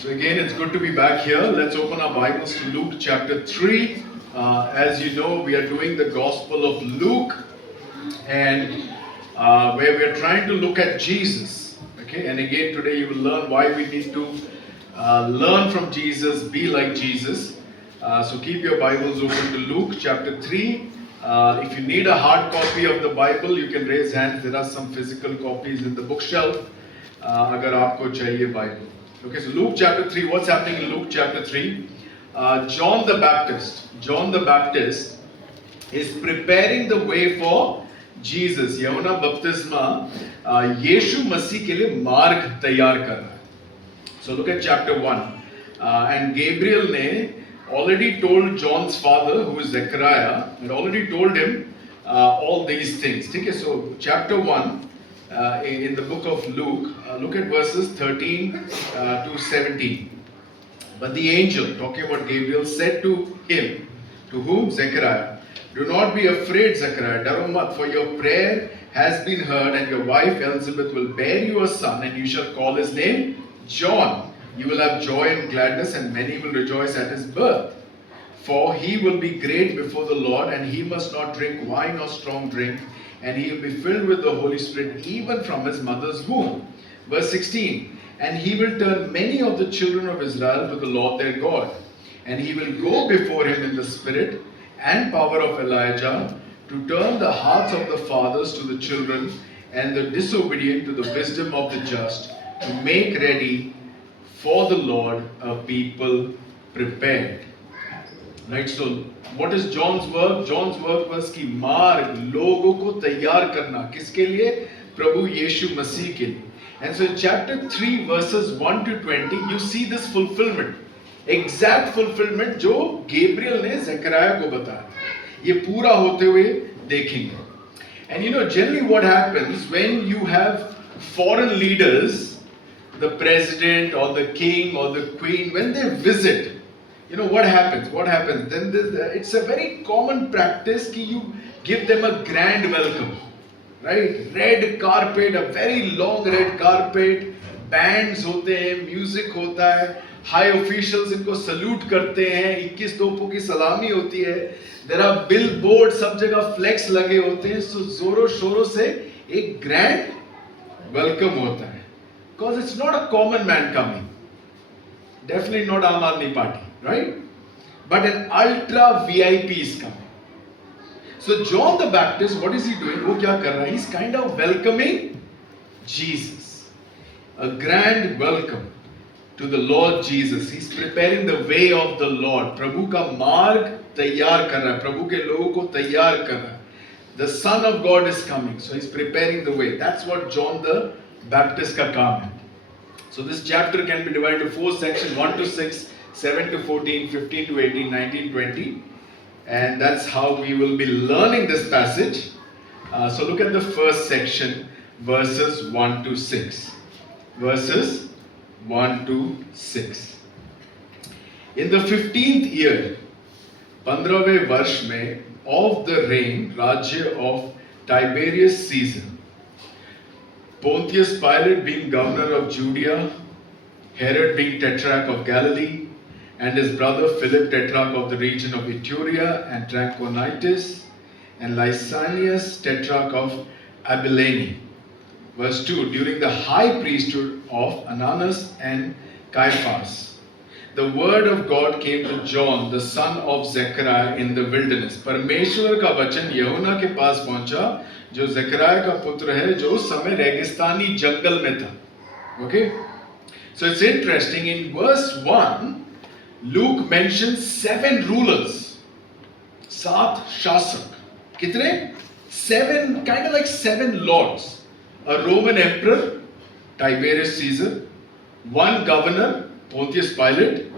So again, it's good to be back here. Let's open our Bibles to Luke chapter 3. As you know, we are doing the Gospel of Luke, and where we are trying to look at Jesus. Okay, and again, today you will learn why we need to learn from Jesus, be like Jesus. So keep your Bibles open to Luke chapter 3. If you need a hard copy of the Bible, you can raise hands. There are some physical copies in the bookshelf. अगर आपको चाहिए Bible. Okay, so Luke chapter 3, what's happening in Luke chapter 3? John the Baptist is preparing the way for Jesus. यहुना बपतिस्मा यीशु मसीह के लिए मार्ग तैयार कर रहा है. So look at chapter 1. And Gabriel ने already told John's father, who is Zechariah, had already told him all these things. ठीक है, so chapter 1 in the book of Luke, look at verses 13 to 17. But the angel, talking about Gabriel, said to him, to whom? Zechariah, do not be afraid, Zechariah, डरो मत, for your prayer has been heard, and your wife Elizabeth will bear you a son, and you shall call his name John. You will have joy and gladness, and many will rejoice at his birth. For he will be great before the Lord, and he must not drink wine or strong drink, and he will be filled with the Holy Spirit even from his mother's womb. Verse 16, and he will turn many of the children of Israel to the Lord their God, and he will go before him in the spirit and power of Elijah, to turn the hearts of the fathers to the children, and the disobedient to the wisdom of the just, to make ready for the Lord a people prepared. Right, so what is John's work? John's work was कि मार्ग लोगों को तैयार करना किसके लिए? प्रभु यीशु मसीह के लिए. And so in chapter 3 verses 1 to 20 you see this fulfillment, exact fulfillment जो Gabriel ने Zechariah को बताया. ये पूरा होते हुए देखेंगे. And you know generally what happens when you have foreign leaders, the president or the king or the queen, when they visit, you know what happens? Then it's a very common practice that you give them a grand welcome, right? Red carpet, a very long red carpet, bands होते हैं, music होता है, high officials इनको salute करते हैं, 21 तोपों की सलामी होती है, there are billboards, सब जगह flex लगे होते हैं, so जोरों शोरों से एक grand welcome होता है, because it's not a common man coming, definitely not Aam Aadmi Party. Right? But an ultra VIP is coming. So John the Baptist, what is he doing? वो क्या कर रहा है? He's kind of welcoming Jesus. A grand welcome to the Lord Jesus. He's preparing the way of the Lord. प्रभु का मार्ग तैयार कर रहा है. प्रभु के लोगों को तैयार कर रहा है. The Son of God is coming. So he's preparing the way. That's what John the Baptist का काम है. So this chapter can be divided into 4 sections, 1 to 6, 7 to 14, 15 to 18, 19, 20. And that's how we will be learning this passage. So look at the first section, verses 1 to 6. Verses 1 to 6. In the 15th year, 15वें वर्ष में, of the reign, राज्य of Tiberius Caesar, Pontius Pilate being governor of Judea, Herod being tetrarch of Galilee, and his brother Philip tetrarch of the region of Iturea and Trachonitis, and Lysanias tetrarch of Abilene. Verse 2, during the high priesthood of Ananus and Caiaphas, the word of God came to John, the son of Zechariah, in the wilderness. परमेश्वर का वचन यूहन्ना के पास पहुंचा, जो ज़करिया का पुत्र है, जो उस समय रेगिस्तानी जंगल में था. Okay? So it's interesting, in verse 1, Luke mentions 7 rulers, 7 शासक. कितने? 7, kind of like 7 lords. A Roman emperor, Tiberius Caesar, 1 governor, Pontius Pilate,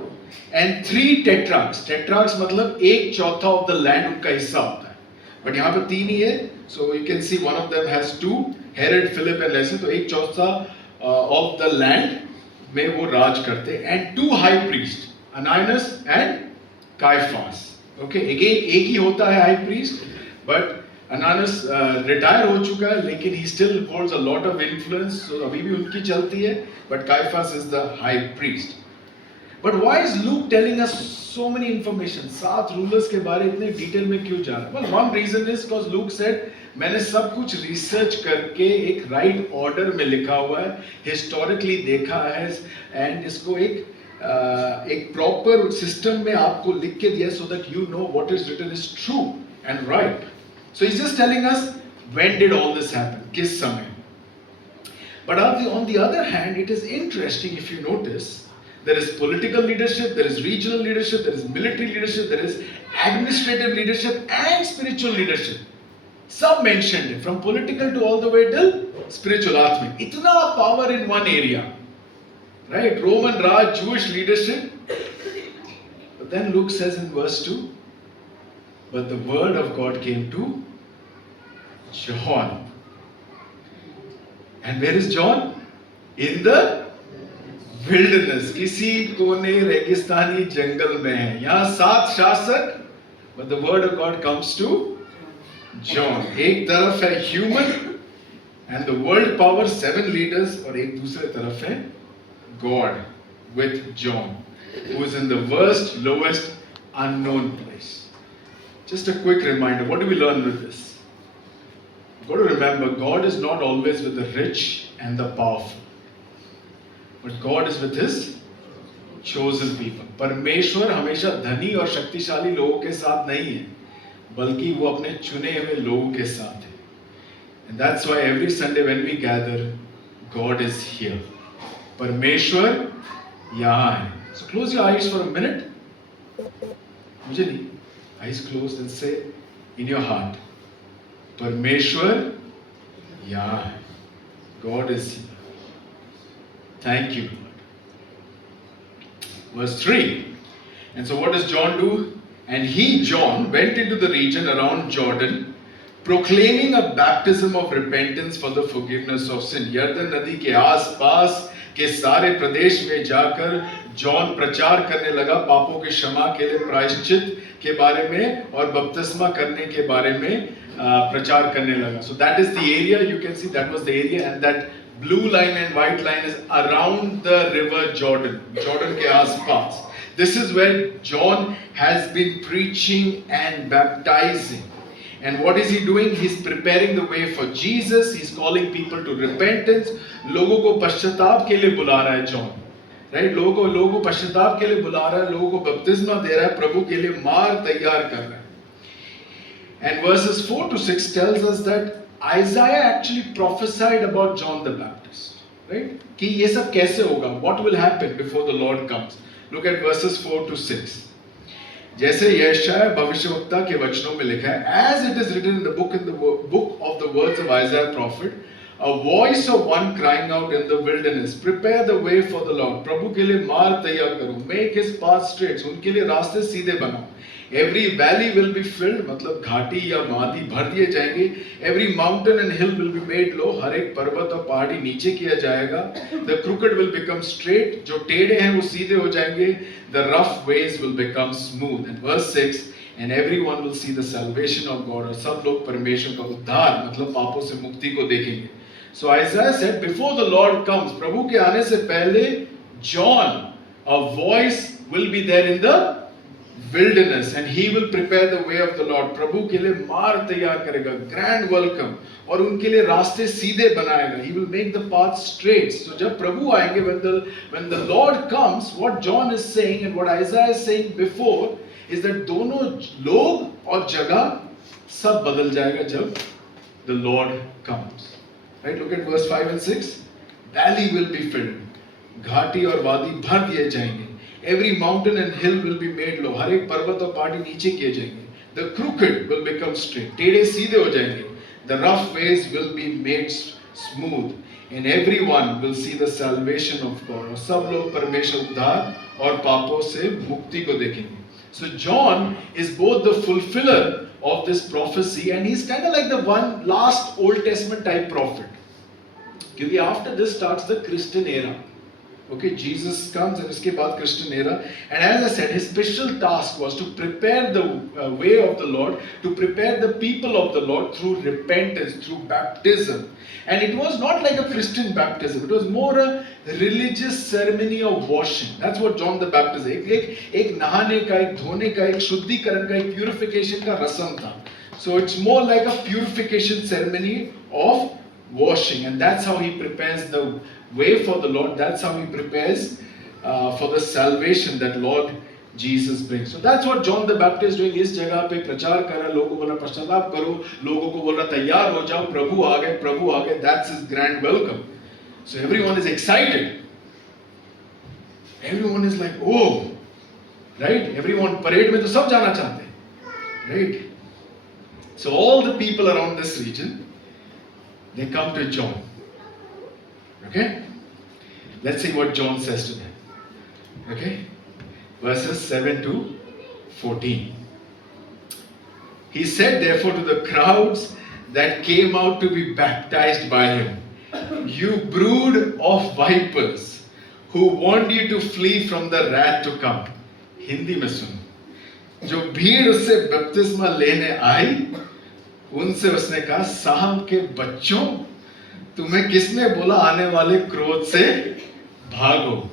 and 3 tetrarchs. Tetrarchs मतलब 1/4 of the land उनका हिस्सा होता है. But यहाँ पे 3 ही है. So you can see one of them has 2, Herod, Philip and Lysanias. तो 1/4 of the land में वो राज करते. And 2 high priests, Ananias and Caiaphas. Okay, again एक ही होता है high priest, but Ananias retire हो चुका है, लेकिन he still holds a lot of influence, so अभी भी उनकी चलती है, but Caiaphas is the high priest. But why is Luke telling us so many information? 7 rulers के बारे इतने डिटेल में क्यों जा रहा है? Well, one reason is because Luke said, मैंने सब कुछ रिसर्च करके एक राइट ऑर्डर में लिखा हुआ है, हिस्टोरिकली देखा है, एंड इसको एक प्रॉपर सिस्टम में आपको लिख के दिया, so that you know what is written is true and right. So he's just telling us when did all this happen, किस समय. But on the other hand, it is interesting if you notice, there is political leadership, there is regional leadership, there is military leadership, there is administrative leadership and spiritual leadership. Some mentioned it, from political to all the way till spiritual. Atmic. Itna power in one area. Right? Roman Raj, Jewish leadership. But then Luke says in verse 2, but the word of God came to John. And where is John? In the wilderness. किसी कोने रेगिस्तानी जंगल में है. यहाँ 7 शासक, but the word of God comes to John. एक तरफ है human and the world power, 7 leaders, और एक दूसरे तरफ है God with John, who is in the worst, lowest, unknown place. Just a quick reminder, what do we learn with this? You've got to remember, God is not always with the rich and the powerful, but God is with His chosen people. परमेश्वर हमेशा धनी और शक्तिशाली लोगों के साथ नहीं है, बल्कि वो अपने चुने हुए लोगों के साथ है. And that's why every Sunday when we gather, God is here. परमेश्वर यहाँ है. So close your eyes for a minute. मुझे नहीं. Eyes closed and say in your heart, परमेश्वर यहाँ है. God is here. Thank you, Lord. Verse 3. And so what does John do? And he, John, went into the region around Jordan, proclaiming a baptism of repentance for the forgiveness of sin. यर्दन नदी के आस-पास के सारे प्रदेश में जाकर John प्रचार करने लगा पापों के क्षमा के लिए, प्रायश्चित के बारे में और बपतिस्मा करने के बारे में प्रचार करने लगा. So that is the area, you can see that was the area, and that blue line and white line is around the river Jordan, Jordan के आस-पास. This is where John has been preaching and baptizing. And what is he doing? He's preparing the way for Jesus. He's calling people to repentance. लोगों को पश्चाताप के लिए बुला रहा है John. Right? लोगों को पश्चाताप के लिए बुला रहा है, लोगों को बपतिस्मा दे रहा है, प्रभु के लिए मार्ग तैयार कर रहा है. And verses 4 to 6 tells us that Isaiah actually prophesied about John the Baptist. Right? कि ये सब कैसे होगा? What will happen before the Lord comes? Look at verses 4 to 6. जैसे यशायाह भविष्यवक्ता के वचनों में लिखा है, as it is written in the book of the words of Isaiah prophet, a voice of one crying out in the wilderness, prepare the way for the Lord. प्रभु के लिए मार्ग तैयार करो, make his path straight, उनके लिए रास्ते सीधे बनाओ. Every valley will be filled, मतलब घाटी या वादी भर दिए जाएंगे. Every mountain and hill will be made low, हर एक पर्वत और पहाड़ी नीचे किया जाएगा. The crooked will become straight, जो टेढ़े हैं वो सीधे हो जाएंगे. The rough ways will become smooth. And verse 6, and everyone will see the salvation of God. और सब लोग परमेश्वर का उद्धार, मतलब पापों से मुक्ति को देखेंगे. So Isaiah said, before the Lord comes, प्रभु के आने से पहले, John, a voice will be there in the wilderness, and he will prepare the way of the Lord. प्रभु के लिए मार्ग तैयार करेगा, grand welcome, और उनके लिए रास्ते सीधे बनाएगा. He will make the path straight. So जब प्रभु आएंगे, when the Lord comes, what John is saying and what Isaiah is saying before is that दोनों लोग और जगह सब बदल जाएगा जब the Lord comes. Right? Look at verse 5 and 6. Valley will be filled. घाटी और वादी भर दिए जाएंगे. Every mountain and hill will be made low. हर एक पर्वत और पहाड़ी नीचे किए जाएंगे. The crooked will become straight. टेढ़े सीधे हो जाएंगे. The rough ways will be made smooth. And everyone will see the salvation of God. और सब लोग परमेश्वर उद्धार और पापों से मुक्ति को देखेंगे. So John is both the fulfiller of this prophecy, and he's kind of like the one last Old Testament type prophet. Because after this starts the Christian era. Okay, Jesus comes and उसके बाद Christian era. And as I said, his special task was to prepare the way of the Lord, to prepare the people of the Lord through repentance, through baptism. And it was not like a Christian baptism. It was more a religious ceremony of washing. That's what John the Baptist is. एक नहाने का, एक धोने का, एक शुद्धिकरण का, एक purification का रस्म था. So it's more like a purification ceremony of washing, and that's how he prepares the way for the Lord. That's how he prepares for the salvation that Lord Jesus brings. So that's what John the Baptist doing. इस जगह पे प्रचार कर रहा है, लोगों को बोल रहा पश्चाताप करो, लोगों को बोल रहा तैयार हो जाओ, प्रभु आ गए, प्रभु आ गए. That's his grand welcome. So everyone is excited. Everyone is like, oh, right? Everyone parade में तो सब जाना चाहते हैं, right? So all the people around this region, they come to John. Okay? Let's see what John says to them. Okay? Verses 7 to 14. He said therefore to the crowds that came out to be baptized by him, you brood of vipers, who warned you to flee from the wrath to come. Hindi में सुनो. जो भीड़ उससे बपतिस्मा लेने आई, उनसे उसने कहा, साहम के बच्चों, तुम्हें किसने बोला आने वाले क्रोध से भागो.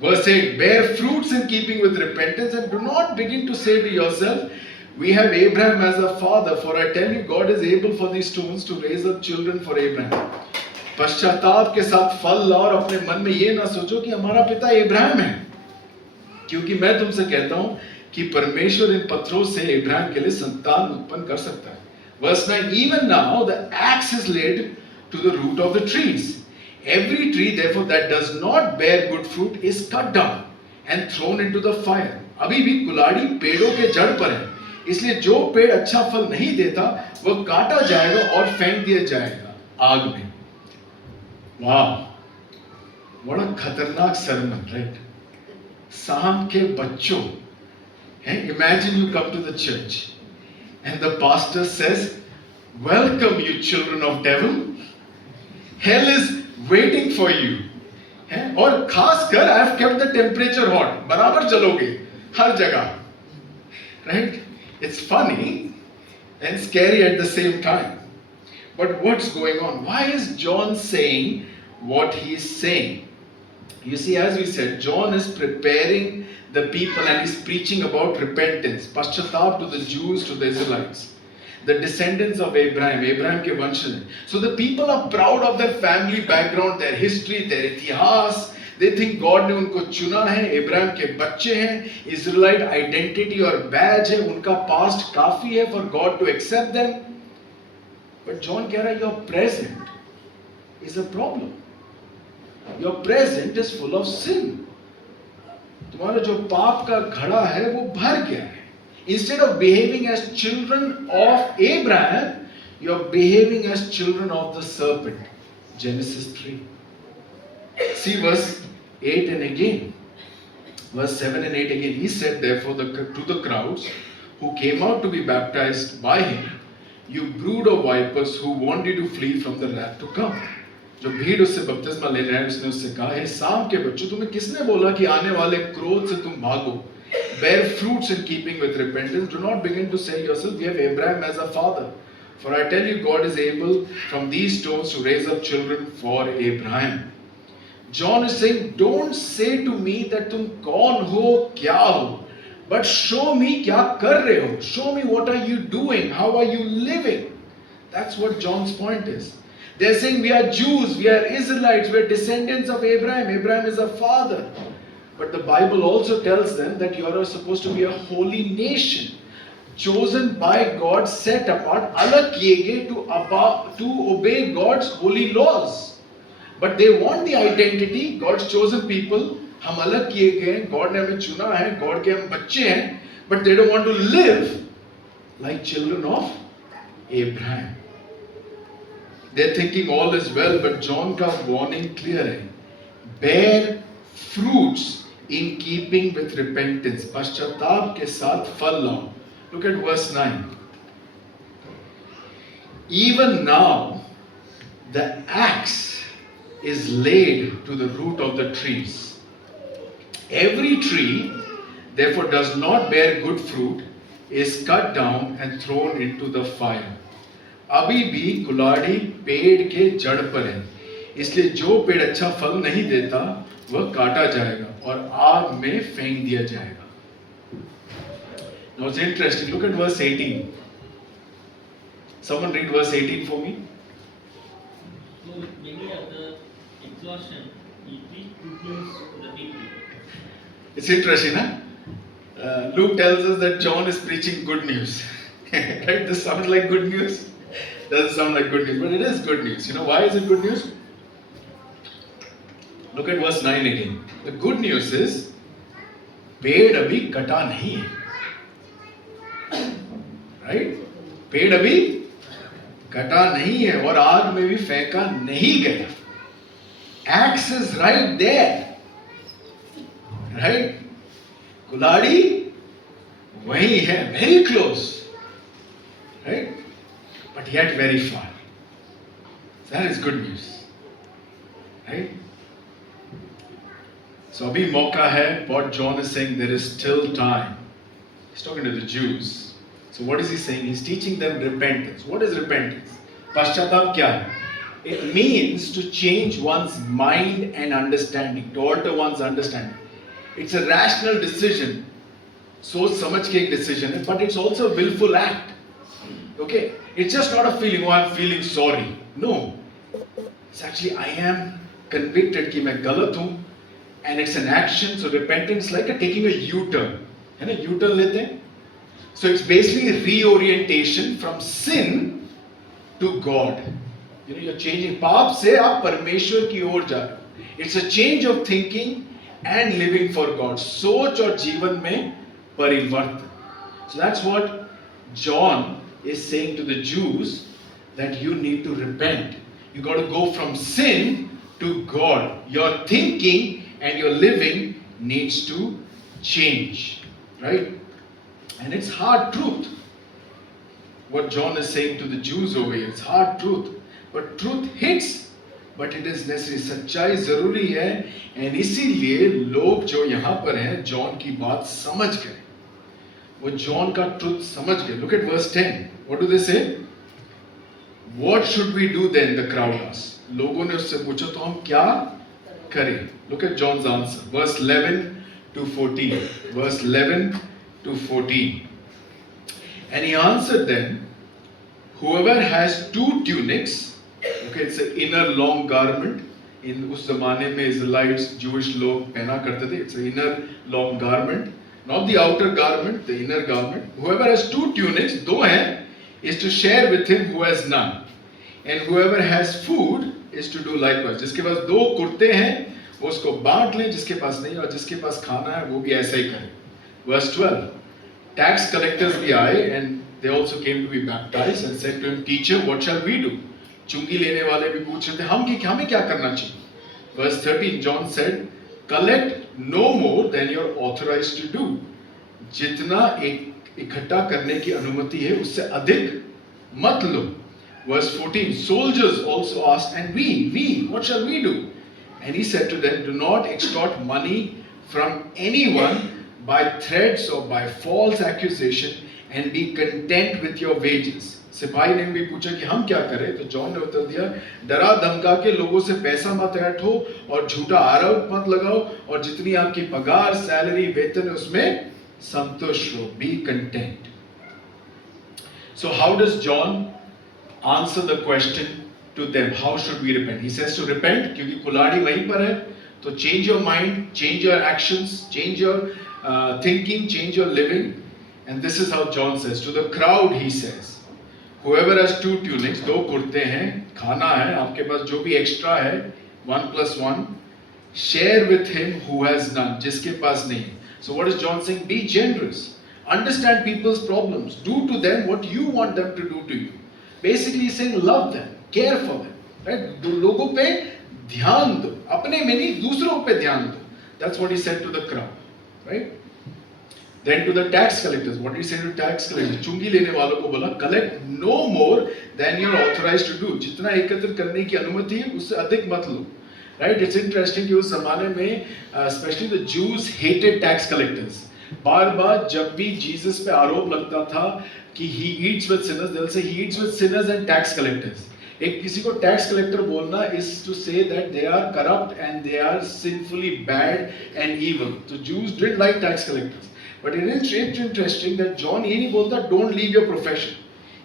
Verse 8, bear fruits in keeping with repentance, and do not begin to say to yourself, we have Abraham as a father, for I tell you, God is able for these stones to raise up children for Abraham. पश्चाताप के साथ फल लाओ और अपने मन में ये ना सोचो कि हमारा पिता इब्राहिम है, क्योंकि मैं तुमसे कहता हूं कि परमेश्वर इन पत्थरों से इब्राहिम के लिए संतान उत्पन्न कर सकता है. Verse 9, even now the axe is laid to the root of the trees. Every tree therefore that does not bear good fruit is cut down and thrown into the fire. अभी भी कुल्हाड़ी पेड़ों के जड़ पर है, इसलिए जो पेड़ अच्छा फल नहीं देता वह काटा जाएगा और फेंक दिया जाएगा आग में. Wow, what a खतरनाक sermon, right? साम के बच्चों, imagine you come to the church and the pastor says, welcome you children of devil, hell is waiting for you. और खास कर I have kept the temperature hot, बराबर चलोगे हर जगह, right? It's funny and scary at the same time. But what's going on? Why is John saying what he is saying? You see, as we said, John is preparing the people and he's preaching about repentance, paschatap to the Jews, to the Israelites, the descendants of Abraham, Abraham ke vanshaj. So the people are proud of their family background, their history, their itihas. They think God ने उनको चुना है, Abraham के बच्चे हैं, Israelite identity और badge है, उनका past काफी है for God to accept them. But John कह रहा है, your present is a problem. Your present is full of sin. तुम्हारा जो पाप का घड़ा है वो भर गया है. Instead of behaving as children of Abraham, you are behaving as children of the serpent. Genesis 3. See verse 8 and again. Verse 7 and 8 again. He said therefore to the crowds who came out to be baptized by him, you brood of vipers who want you to flee from the wrath to come. जो भीड़ उससे बपतिस्मा ले रहे हैं उसने उससे कहा, हे साम के बच्चों, तुम्हें किसने बोला कि आने वाले क्रोध से तुम भागो. Bear fruits in keeping with repentance. Do not begin to say yourself, we have Abraham as a father. For I tell you, God is able from these stones to raise up children for Abraham. John is saying, don't say to me that तुम कौन हो, क्या हो, but show me क्या कर रहे हो. Show me what are you doing, how are you living. That's what John's point is. They're saying we are Jews, we are Israelites, we are descendants of Abraham. Abraham is a father. But the Bible also tells them that you are supposed to be a holy nation, chosen by God, set apart, अलग किए गए to obey God's holy laws. But they want the identity, God's chosen people. हम अलग किए गए, God ने हमें चुना है, God के हम बच्चे हैं. But they don't want to live like children of Abraham. They're thinking all is well, but John का warning clear है. Bear fruits in keeping with repentance. पश्चाताप के साथ फल लाओ. Look at verse 9. Even now the axe is laid to the root of the trees. Every tree, therefore, does not bear good fruit, is cut down and thrown into the fire. अभी भी कुल्हाड़ी पेड़ के जड़ पर है, इसलिए जो पेड़ अच्छा फल नहीं देता वह काटा जाएगा और आग में फेंक दिया जाएगा. Now it's interesting. Look at verse 18. Someone read verse 18 for me. So with many other exhaustion, he preached good news to the people. It's interesting, huh? Luke tells us that John is preaching good news. Right? This sounds like good news. Doesn't sound like good news, but it is good news. You know why is it good news? Look at verse 9 again. The good news is पेड़ अभी कटा नहीं है. Right? पेड़ अभी कटा नहीं है और आग में भी फेंका नहीं गया. Axe is right there. Right? कुल्हाड़ी वही है, very close. Right? But yet very far. That is good news. Right? So अभी मौका है. What John is saying, there is still time. He's talking to the Jews. So what is he saying? He's teaching them repentance. What is repentance? पश्चाताप क्या है? It means to change one's mind and understanding, to alter one's understanding. It's a rational decision. सोच समझ के एक decision है, but it's also a willful act. Okay? It's just not a feeling, oh I'm feeling sorry. No. It's actually I am convicted कि मैं गलत हूँ. And it's an action, so repentance is like taking a U-turn. है ना? U-turn लेते हैं. So it's basically reorientation from sin to God. You know, you're changing. पाप से आप परमेश्वर की ओर जा रहे हो. It's a change of thinking and living for God. सोच और जीवन में परिवर्तन. So that's what John is saying to the Jews, that you need to repent. You got to go from sin to God. Your thinking and your living needs to change, right? And it's hard truth. What John is saying to the Jews over here, it's hard truth. But truth hits, but it is necessary. सच्चाई जरूरी है, and इसीलिए लोग जो यहाँ पर हैं, John की बात समझ गए. वो जॉन का truth समझ गए. Look at verse 10. What do they say? What should we do then? The crowd asked. लोगों ने उससे पूछा तो हम क्या करें? Look at John's answer. Verse 11 to 14. Verse 11 to 14. And he answered them, whoever has two tunics, okay, it's an inner long garment. In उस ज़माने में Israelites, Jewish लोग पहना करते थे. It's an inner long garment, not the outer garment, the inner garment. Whoever has two tunics, दो हैं, is to share with him who has none. And whoever has food is to do likewise. जिसके पास दो कुर्ते हैं, वो उसको बांट ले, जिसके पास नहीं, और जिसके पास खाना है, वो भी ऐसा ही करे. Verse 12. Tax collectors भी आए, and they also came to be baptized and said to him, Teacher, what shall we do? चुंगी लेने वाले भी पूछ रहे थे, हमें क्या करना चाहिए? Verse 13, John said, collect no more than you're authorized to do. जितना इकट्ठा करने की अनुमति है, उससे अधिक मत लो. Verse 14, soldiers also asked, and we, what shall we do? And he said to them, do not extort money from anyone by threats or by false accusation, and be content with your wages. सिपाही ने भी पूछा कि हम क्या करें? तो John ने उत्तर दिया, डरा धमका के लोगों से पैसा मत ऐंठो और झूठा आरोप मत लगाओ, और जितनी आपकी पगार, सैलरी, वेतन है उसमें संतुष्ट रहो. Be content. So how does John answer the question to them? How should we repent? He says to repent क्योंकि कुल्हाड़ी वहीं पर है. तो change your mind, change your actions, change your thinking, change your living. And this is how John says. To the crowd he says, whoever has two tunics, दो कुर्ते हैं, खाना है, आपके पास जो भी extra है, 1+1, share with him who has none, जिसके पास नहीं. So what is John saying? Be generous. Understand people's problems. Do to them what you want them to do to you. Basically he's saying love them, care for them. Right? लोगों पे ध्यान दो, अपने में नहीं, दूसरों पे ध्यान दो. That's what he said to the crowd. Right? Then to the tax collectors, what did he say to tax collectors? चुंगी लेने वालों को बोला, collect no more than you're authorized to do. जितना एकत्र करने की अनुमति है, उससे अधिक मत लो. Right? It's interesting कि उस जमाने में especially the Jews hated tax collectors. बार-बार जब भी जीसस पे आरोप लगता था कि he eats with sinners, they'll say he eats with sinners and tax collectors. एक किसी को टैक्स कलेक्टर बोलना is to say that they are corrupt and they are sinfully bad and evil. So Jews didn't like tax collectors. But it's interesting that John ये नहीं बोलता don't leave your profession.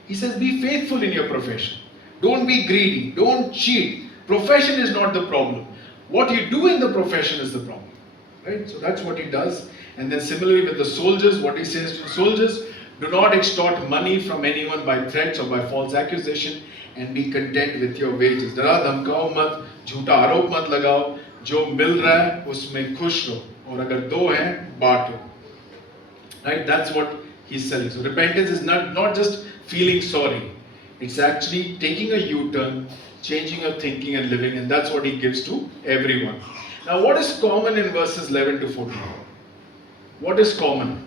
He says be faithful in your profession. Don't be greedy. Don't cheat. Profession is not the problem. What you do in the profession is the problem. Right? So that's what he does. And then similarly with the soldiers, what he says to the soldiers, do not extort money from anyone by threats or by false accusation and be content with your wages. डरा धमकाओ मत, झूठा आरोप मत लगाओ, जो मिल रहा है उसमें खुश रहो और अगर दो हैं बांटो. Right? That's what he's selling. So repentance is not just feeling sorry. It's actually taking a U-turn, changing your thinking and living, and that's what he gives to everyone. Now, what is common in verses 11 to 14? What is common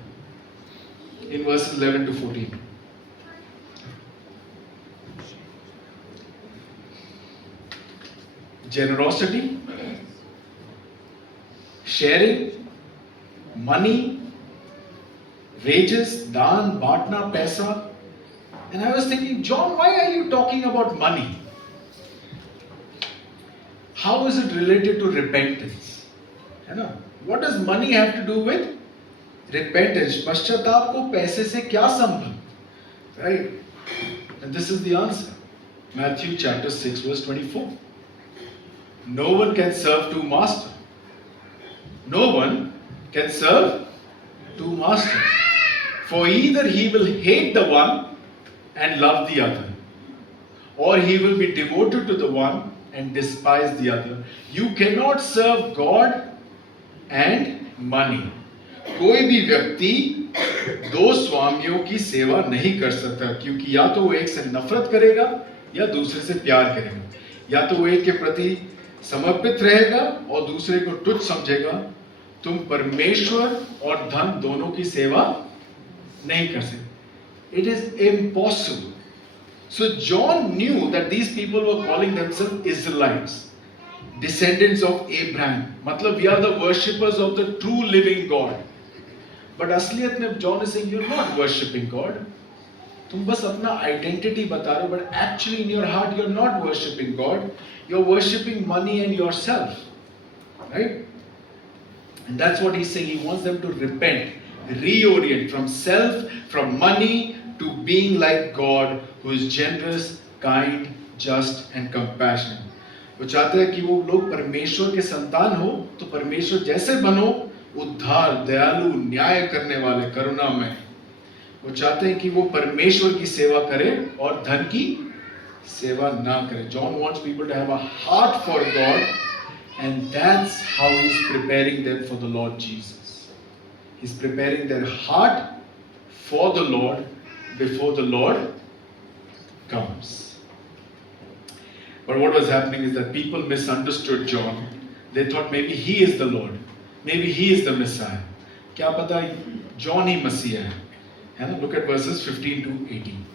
in verses 11 to 14? Generosity, sharing, money, wages, daan, baatna, paisa. And I was thinking, John, why are you talking about money? How is it related to repentance? है ना? What does money have to do with repentance? पश्चाताप को पैसे से क्या संबंध? Right? And this is the answer. Matthew chapter 6 verse 24. No one can serve two masters. No one can serve two masters. For either he will hate the one and love the other, or he will be devoted to the one and despise the other. You cannot serve God and money. कोई भी व्यक्ति दो स्वामियों की सेवा नहीं कर सकता, क्योंकि या तो वो एक से नफरत करेगा या दूसरे से प्यार करेगा, या तो वो एक के प्रति समर्पित रहेगा और दूसरे को तुच्छ समझेगा. तुम परमेश्वर और धन दोनों की सेवा नहीं कर सकते. It is impossible. So John knew that these people were calling themselves Israelites, descendants of Abraham. मतलब we are the worshippers of the true living God. But असलियत में John is saying you're not worshipping God. तुम बस अपना identity बता रहे हो, but actually in your heart you're not worshipping God. You're worshipping money and yourself, right? And that's what he's saying. He wants them to repent, reorient from self, from money, to being like God, who is generous, kind, just and compassionate. वो चाहते हैं कि वो लोग परमेश्वर के संतान हो, तो परमेश्वर जैसे बनो, उद्धार, दयालु, न्याय करने वाले, करुणामय. वो चाहते हैं कि वो परमेश्वर की सेवा करें और धन की सेवा ना करें. John wants people to have a heart for God, and that's how he's preparing them for the Lord Jesus. He's preparing their heart for the Lord before the Lord comes. But what was happening is that people misunderstood John. They thought maybe he is the Lord, maybe he is the Messiah. क्या पता John ही मसीहा है ना? Look at verses 15 to 18.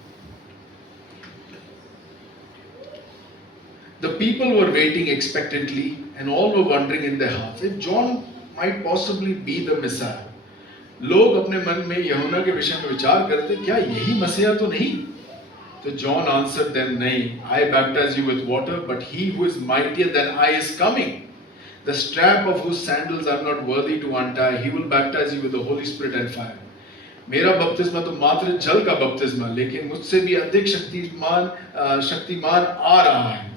The people were waiting expectantly, and all were wondering in their hearts if John might possibly be the Messiah. लोग अपने मन में यूहन्ना के विषय में विचार करते, क्या यही मसीहा तो नहीं? तो John answered them, नहीं, I baptize you with water, but he who is mightier than I is coming, the strap of whose sandals I am not worthy to untie. He will baptize you with the Holy Spirit and fire. मेरा बपतिस्मा तो मात्र जल का बपतिस्मा, लेकिन मुझसे भी अधिक शक्तिमान आ रहा है,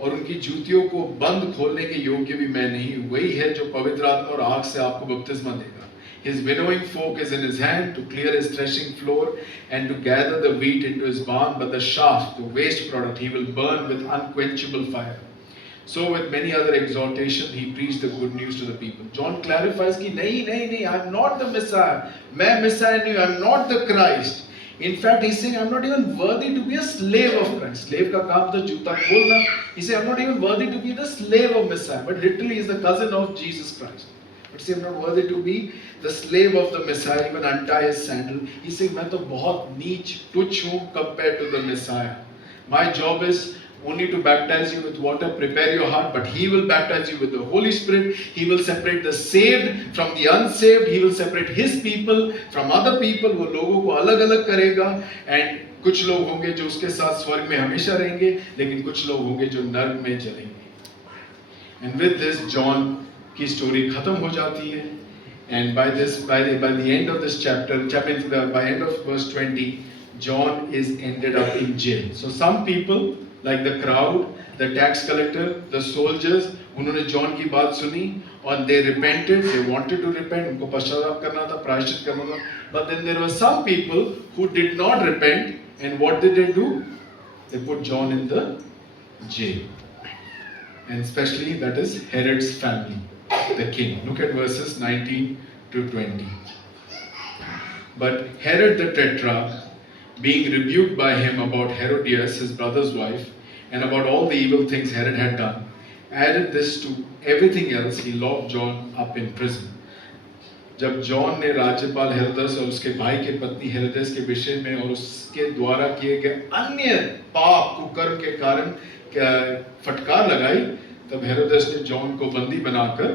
और उनकी जूतियों को बंद खोलने के योग्य भी मैं नहीं हूँ. वही है जो पवित्र आत्मा और आग से आपको बपतिस्मा देगा. His winnowing fork is in his hand to clear his threshing floor and to gather the wheat into his barn, but the chaff, the waste product, he will burn with unquenchable fire. So with many other exhortations, he preached the good news to the people. John clarifies कि नहीं, I'm not the Messiah. मैं Messiah नहीं हूँ. I'm not the Christ. In fact, he's saying, I'm not even worthy to be a slave of Christ. Slave का काम था जूता खोलना. He said, I'm not even worthy to be the slave of Messiah. But literally, he's the cousin of Jesus Christ. But say, I'm not worthy to be the slave of the Messiah, even untie his sandal. He said, मैं तो बहुत नीच, तुच्छ हूँ compared to the Messiah. My job is only to baptize you with water, prepare your heart, but He will baptize you with the Holy Spirit. He will separate the saved from the unsaved. He will separate His people from other people. वो लोगों को अलग अलग करेगा. And कुछ लोग होंगे जो उसके साथ स्वर्ग में हमेशा रहेंगे, लेकिन कुछ लोग होंगे जो नर्क में जलेंगे. And with this, John की स्टोरी खत्म हो जाती है. And by the end of this by end of verse 20, John is ended up in jail. So some people, like the crowd, the tax collector, the soldiers, उन्होंने John की बात सुनी और they repented, they wanted to repent, उनको पश्चाताप करना था, प्रायश्चित करना था. But then there were some people who did not repent, and what did they do? They put John in the jail. And especially that is Herod's family, the king. Look at verses 19 to 20. But Herod the Tetrarch, being rebuked by him about Herodias, his brother's wife, and about all the evil things Herod had done, added this to everything else, he locked John up in prison. जब John ने राज्यपाल हेरोदस और उसके भाई के पत्नी हेरोदेस के विषय में और उसके द्वारा किए गए अन्य पाप कुकर्म के कारण फटकार लगाई, तब हेरोदेस ने जॉन को बंदी बनाकर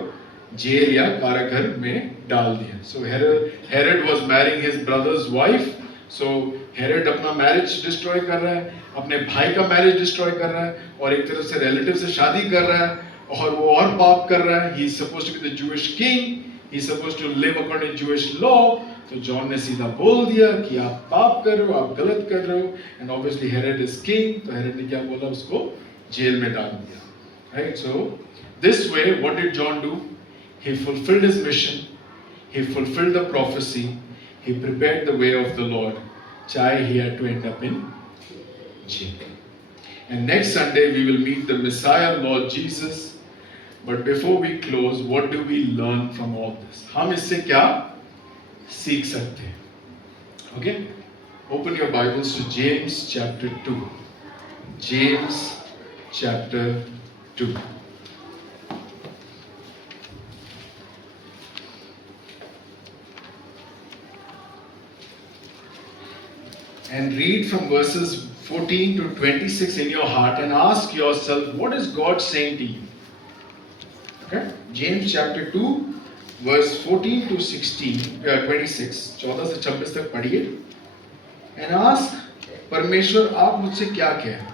जेल या कारागार में डाल दिया. So Herod was marrying his brother's wife. So Herod अपना मैरिज डिस्ट्रॉय कर रहा है, अपने भाई का मैरिज डिस्ट्रॉय कर रहा है, और एक तरह से रिलेटिव से शादी कर रहा है, और वो और पाप कर रहा है. He is supposed to be the Jewish king. He is supposed to live according to Jewish law. तो जॉन ने सीधा बोल दिया कि आप पाप कर रहे हो, आप गलत कर रहे हो. And obviously Herod is king. तो हेरोड ने क्या बोला, उसको जेल में डाल दिया. Right? So this way, what did John do? He fulfilled his mission. He fulfilled the prophecy. He prepared the way of the Lord. Chahe he had to end up in jail. And next Sunday we will meet the Messiah, Lord Jesus. But before we close, what do we learn from all this? हम इससे क्या सीख सकते हैं? Okay? Open your Bibles to James chapter 2. James chapter 2. And read from verses 14 to 26 in your heart and ask yourself, what is God saying to you? Okay? James chapter 2, verse 14 to 26, 14 से 26 तक पढ़िए. And ask, परमेश्वर आप मुझसे क्या कह?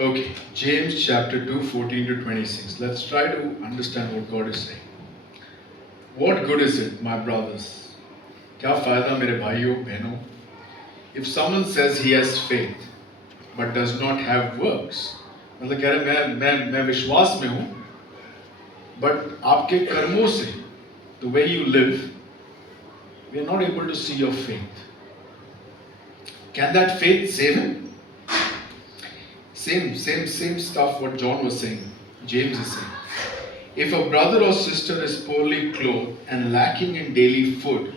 Okay, James chapter 2, 14 to 26. Let's try to understand what God is saying. What good is it, my brothers? क्या फायदा मेरे भाइयों बहनों? If someone says he has faith but does not have works, मतलब कह रहे मैं विश्वास में हूँ, but आपके कर्मों से, the way you live, we are not able to see your faith. Can that faith save him? Same stuff what John was saying, James is saying. If a brother or sister is poorly clothed and lacking in daily food,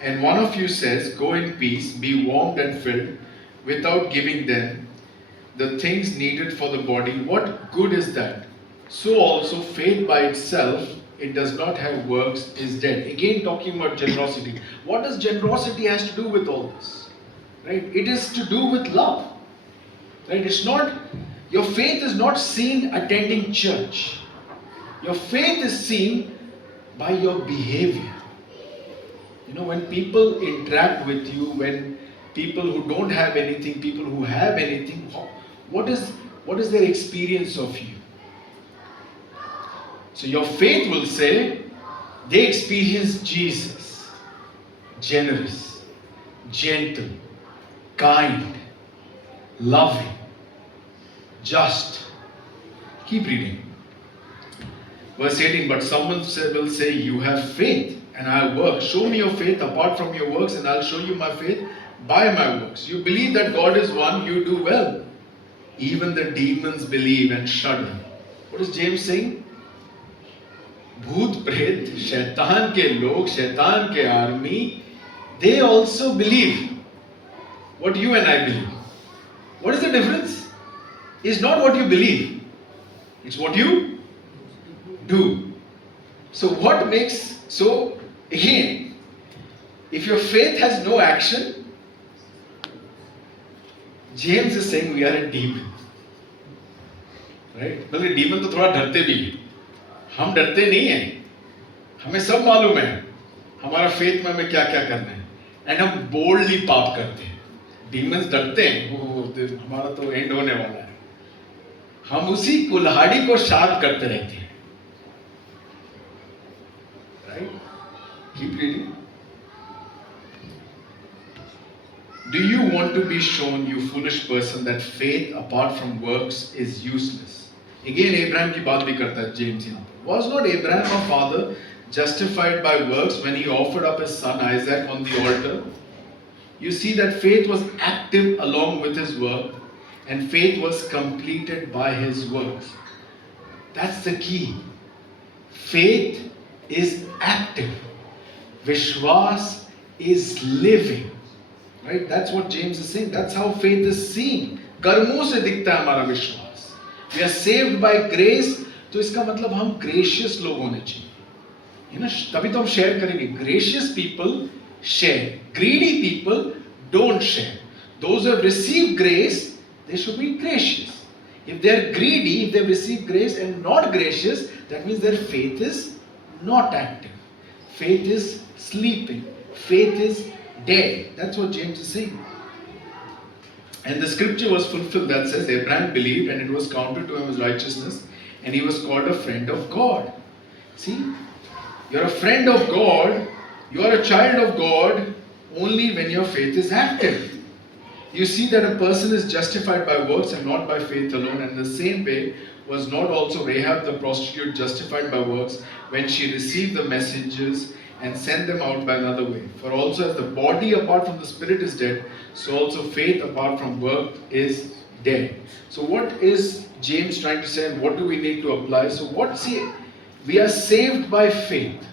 and one of you says, go in peace, be warmed and filled, without giving them the things needed for the body, what good is that? So also faith by itself, it does not have works, is dead. Again talking about generosity. What does generosity has to do with all this? Right? It is to do with love. Right? It's not, your faith is not seen attending church. Your faith is seen by your behavior. You know, when people interact with you, when people who don't have anything, people who have anything, what is their experience of you? So your faith will say, they experienced Jesus. Generous, gentle, kind, loving, just. Keep reading. Verse 18, but someone will say, you have faith and I have works. Show me your faith apart from your works and I'll show you my faith by my works. You believe that God is one, you do well. Even the demons believe and shudder. What is James saying? भूत प्रेत, शैतान के लोग, शैतान के army, they also believe what you and I believe. What is the difference? It's not what you believe, it's what you do. So what makes, so again, if your faith has no action, James is saying we are a demon. Right? बल्कि demon तो थोड़ा डरते भी हैं. हम डरते नहीं हैं. हमें सब मालूम है हमारा फेथ में हमें क्या क्या करना है. एंड हम बोल्डली पाप करते हैं. डीमंस डरते हैं, हमारा तो एंड होने वाला है. हम उसी कुल्हाड़ी को शार्प करते रहते हैं. Right? Keep reading. Do you want to be shown, you foolish person, that faith apart from works is useless? Again, Abraham की बात भी करता है James यहाँ पर. Was not Abraham our father justified by works when he offered up his son Isaac on the altar? You see that faith was active along with his work, and faith was completed by his works. That's the key. Faith is active. Vishwas is living. Right? That's what James is saying. That's how faith is seen. कर्मों से दिखता है हमारा विश्वास. We are saved by grace. तो इसका मतलब हम ग्रेशियस लोग होने चाहिए, है ना? तभी तो हम शेयर करेंगे. Gracious people share, greedy people don't share. Those who have received grace, they should be gracious. If they are greedy, if they have received grace and not gracious, that means their faith is not active. Faith is sleeping. Faith is dead. That's what James is saying. And the scripture was fulfilled that says, Abraham believed and it was counted to him as righteousness, and he was called a friend of God. See, you're a friend of God, you are a child of God only when your faith is active. You see that a person is justified by works and not by faith alone, and in the same way was not also Rahab the prostitute justified by works when she received the messengers and sent them out by another way. For also as the body apart from the spirit is dead, so also faith apart from work is dead. So what is James trying to say, and what do we need to apply? So we are saved by faith.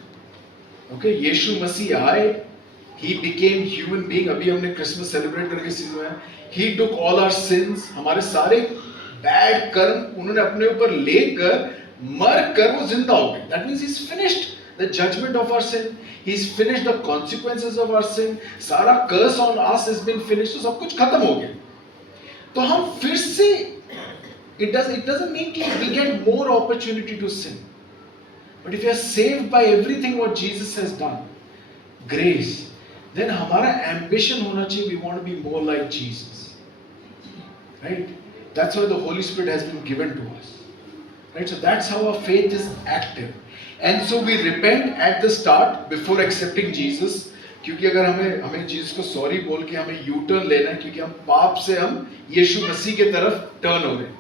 Okay, Yeshu Masih आए, he became human being. अभी हमने Christmas celebrate करके season में, he took all our sins, हमारे सारे bad कर्म उन्होंने अपने ऊपर लेकर मर कर वो जिंदा हो गए. That means he's finished the judgment of our sin. He's finished the consequences of our sin. सारा curse on us has been finished. तो सब कुछ खत्म हो गया. तो हम फिर से, it doesn't mean that we get more opportunity to sin. But if you are saved by everything what Jesus has done, grace, then हमारा ambition होना चाहिए, we want to be more like Jesus. Right? That's why the Holy Spirit has been given to us. Right? So that's how our faith is active. And so we repent at the start before accepting Jesus. क्योंकि अगर हमें Jesus को sorry बोल के हमें U turn लेना है, क्योंकि हम पाप से हम यीशु मसीह के तरफ टर्न हो रहे हैं.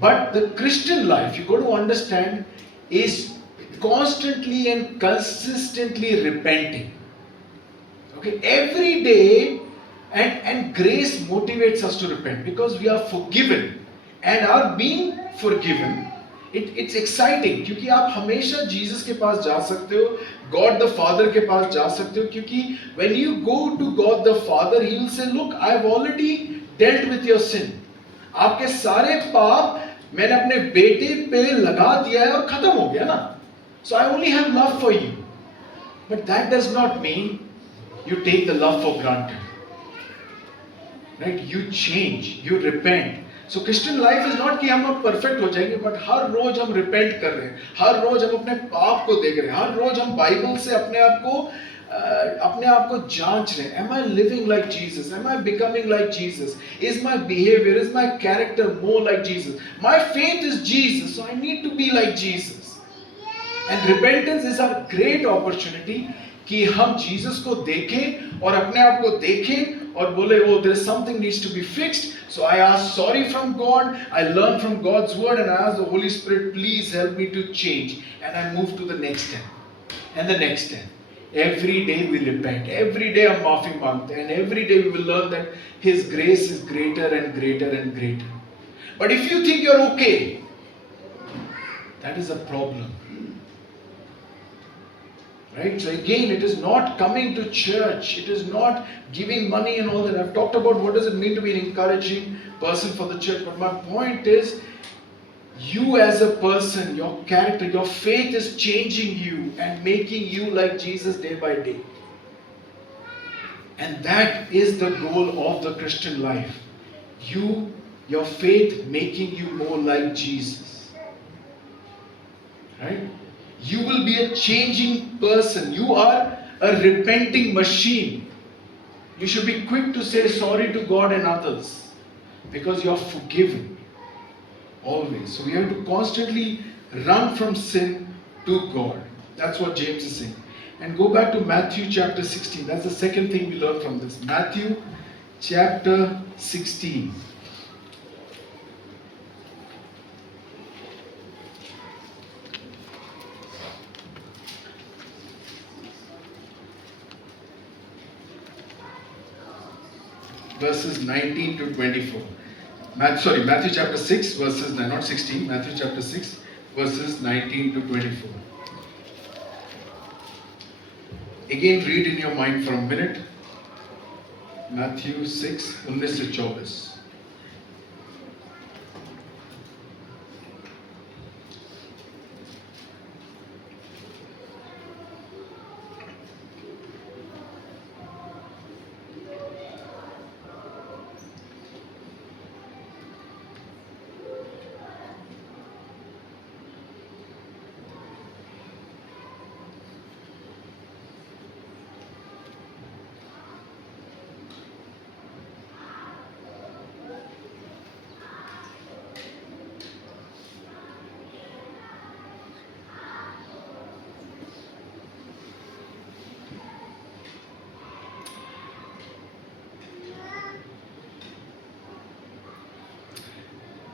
But the Christian life, you got to understand, is constantly and consistently repenting. Okay, every day, and grace motivates us to repent because we are forgiven, and our being forgiven, it's exciting क्योंकि आप हमेशा Jesus के पास जा सकते हो, God the father के पास जा सकते हो, क्योंकि when you go to God the Father, he will say, look, I have already dealt with your sin. आपके सारे पाप मैंने अपने बेटे पे लगा दिया है और खत्म हो गया ना. So I only have love for you. But that does not mean you take the love for granted. Right? You change, you repent. So Christian life is not कि हम अब perfect हो जाएंगे, but हर रोज हम repent कर रहे हैं, हर रोज हम अपने पाप को देख रहे हैं, हर रोज हम बाइबल से अपने आप को जांच रहे हैं. Am I living like Jesus? Am I becoming like Jesus? Is my behavior, is my character more like Jesus? My faith is Jesus, so I need to be like Jesus. And repentance is a great opportunity कि हम Jesus को देखें और अपने आप को देखें और बोले, oh, there is something needs to be fixed. So I ask sorry from God, I learn from God's word, and I ask the Holy Spirit, please help me to change. And I move to the next step and the next step. Every day we repent. Every day a माफी मांगते हैं, and every day we will learn that His grace is greater and greater and greater. But if you think you're okay, that is a problem. Right? So again, it is not coming to church. It is not giving money and all that. I've talked about what does it mean to be an encouraging person for the church. But my point is, you as a person, your character, your faith is changing you and making you like Jesus day by day. And that is the goal of the Christian life. Your faith making you more like Jesus. Right? You will be a changing person. You are a repenting machine. You should be quick to say sorry to God and others because you are forgiven. Always. So we have to constantly run from sin to God. That's what James is saying. And go back to Matthew chapter 16. That's the second thing we learn from this. Matthew chapter 16. Verses 19 to 24. Matthew chapter 6 verses, not 16, Matthew chapter 6 verses 19 to 24. Again read in your mind for a minute. Matthew 6, 19 से 24.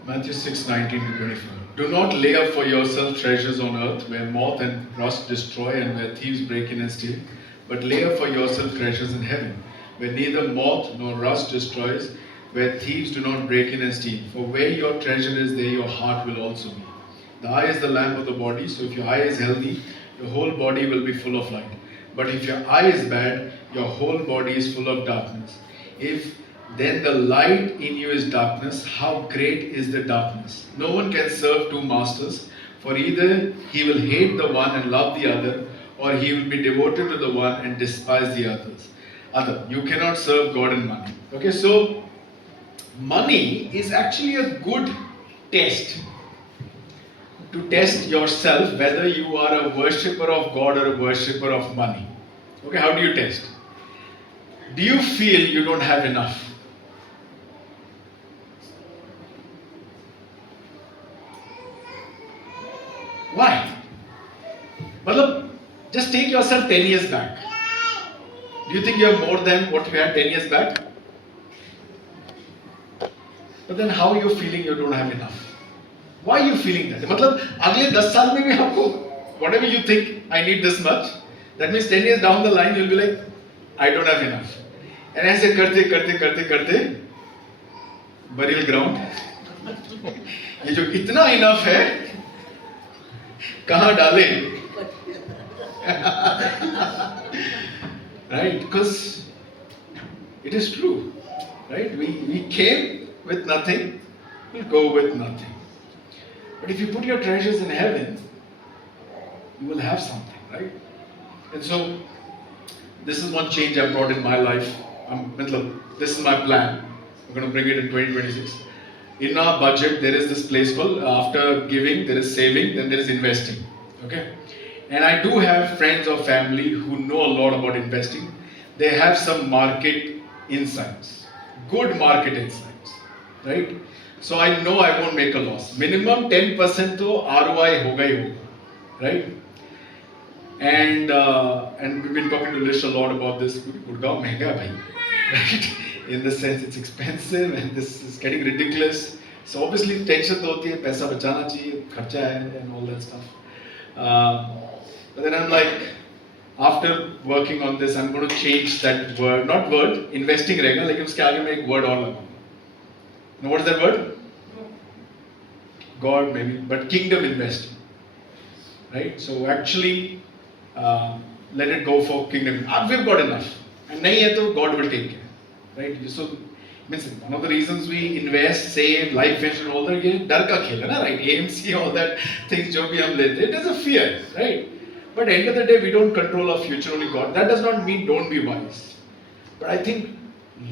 Matthew 6, 19 to 24. Do not lay up for yourself treasures on earth where moth and rust destroy and where thieves break in and steal, but lay up for yourself treasures in heaven where neither moth nor rust destroys, where thieves do not break in and steal. For where your treasure is, there your heart will also be. The eye is the lamp of the body, so if your eye is healthy, your whole body will be full of light. But if your eye is bad, your whole body is full of darkness. If then the light in you is darkness, how great is the darkness? No one can serve two masters, for either he will hate the one and love the other, or he will be devoted to the one and despise the other. You cannot serve God and money. Okay, so money is actually a good test to test yourself whether you are a worshipper of God or a worshipper of money. Okay, how do you test? Do you feel you don't have enough? Why? Just take yourself 10 years back. Do you think you have more than what you had 10 years back? But then how are you feeling you don't have enough? Why are you feeling that? अगले 10 साल में भी आपको, whatever you think, I need this much, that means 10 years down the line you'll be like, I don't have enough. And ऐसे करते burial ground, ये जो इतना enough है, कहाँ डाले? Right? Because it is true. Right? We came with nothing, we'll go with nothing. But if you put your treasures in heaven, you will have something, right? And so, this is one change I've brought in my life. This is my plan. We're going to bring it in 2026. In our budget, there is this place called, after giving, there is saving, then there is investing. Okay? And I do have friends or family who know a lot about investing. They have some market insights, good market insights, right? So I know I won't make a loss. Minimum 10% to ROI hoga hi hoga, right? And we've been talking to Lish a lot about this. Gurgaon महंगा है भाई, right? In the sense it's expensive and this is getting ridiculous. So obviously tension तो होती है, पैसा बचाना चाहिए, खर्चा है and all that stuff. But then I'm like, after working on this, I'm going to change that word, not word, investing रहेगा, लेकिन उसके आगे मैं एक word और लगाऊंगा. Now what is that word? God maybe, but kingdom investing. Right? So actually, let it go for kingdom. We've got enough. And nahi hai to God will take care. Right? So, means one of the reasons we invest, save, life insurance, all that, ये डर का खेल है ना, right? AMC, all that things जो भी हम लेते हैं, it is a fear, right? But at the end of the day, we don't control our future, only God. That does not mean don't be wise. But I think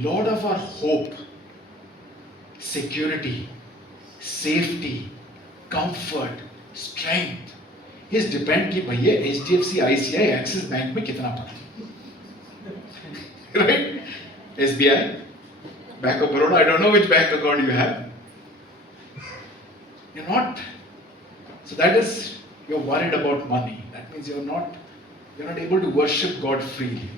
lot of our hope, security, safety, comfort, strength is depend कि भैया HDFC, ICI, Axis bank में कितना पड़ा, right? SBI, Bank of Baroda, I don't know which bank account you have. You're not. So that is, you're worried about money. That means you're not able to worship God freely.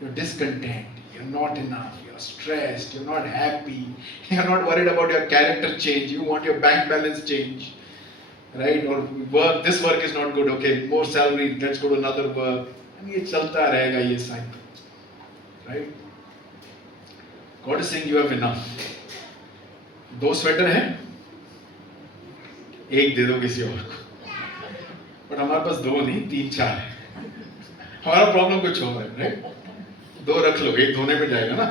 You're discontent. You're not enough. You're stressed. You're not happy. You're not worried about your character change. You want your bank balance change, right? Or work. This work is not good. Okay, more salary. Let's go to another work. I mean, ये चलता रहेगा ये cycle, right? God is saying you have enough. 2 sweater हैं, एक दे दो किसी और को. बट हमारे पास 2 नहीं, 3-4 है. हमारा प्रॉब्लम कुछ और है, राइट? 2 रख लो, एक धोने में जाएगा ना,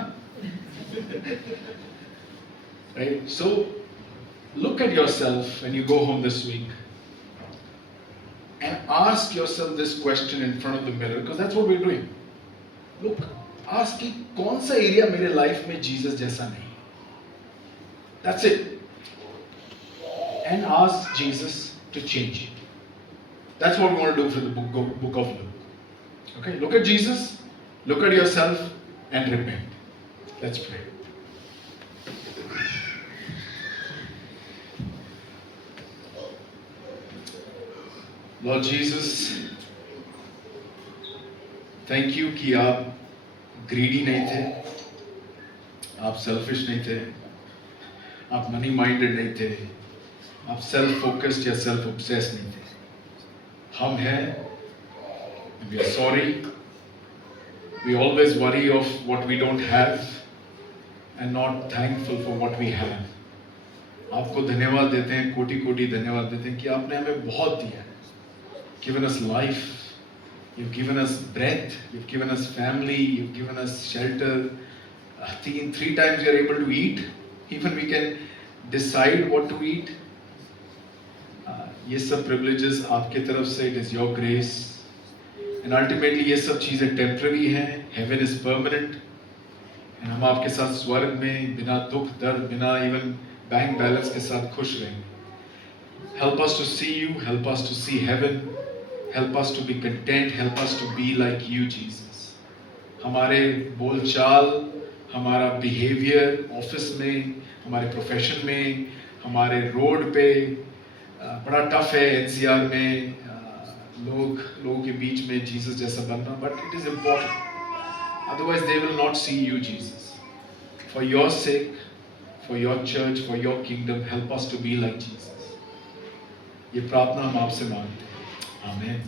right? So look at yourself when you go home this week and ask yourself this question in front of the mirror, because that's what we're doing. Look, ask कि कौन सा एरिया मेरे लाइफ में जीसस जैसा नहीं. That's it. And ask Jesus to change it. That's what we want to do for the book of Luke. Okay, look at Jesus, look at yourself, and repent. Let's pray. Lord Jesus, thank you कि आप greedy नहीं थे, आप selfish नहीं थे, आप money minded नहीं थे, आप self focused या self obsessed नहीं थे. हम हैं, we are sorry. We always worry of what we don't have and not thankful for what we have. आपको धन्यवाद देते हैं, कोटि कोटि धन्यवाद देते हैं कि आपने हमें बहुत दिया है. Given us life, you've given us breath, you've given us family, you've given us shelter. 3 times we are able to eat. Even we can decide what to eat. ये सब privileges आपके तरफ से, it is your grace. And ultimately ये सब चीज़ें temporary हैं. Heaven is permanent. And हम आपके साथ स्वर्ग में बिना दुख दर्द, बिना even bank balance के साथ खुश रहेंगे. Help us to see you. Help us to see heaven. Help us to be content. Help us to be like you, Jesus. हमारे बोलचाल, हमारा behavior, ऑफिस में, हमारे प्रोफेशन में, हमारे रोड पे, बड़ा टफ है NCR में लोगों के बीच में जीसस जैसा बनना, but it is important. Otherwise they will not see you, Jesus. For your sake, for your church, for your kingdom, help us to be like Jesus. ये प्रार्थना हम आपसे मांगते हैं. आमीन.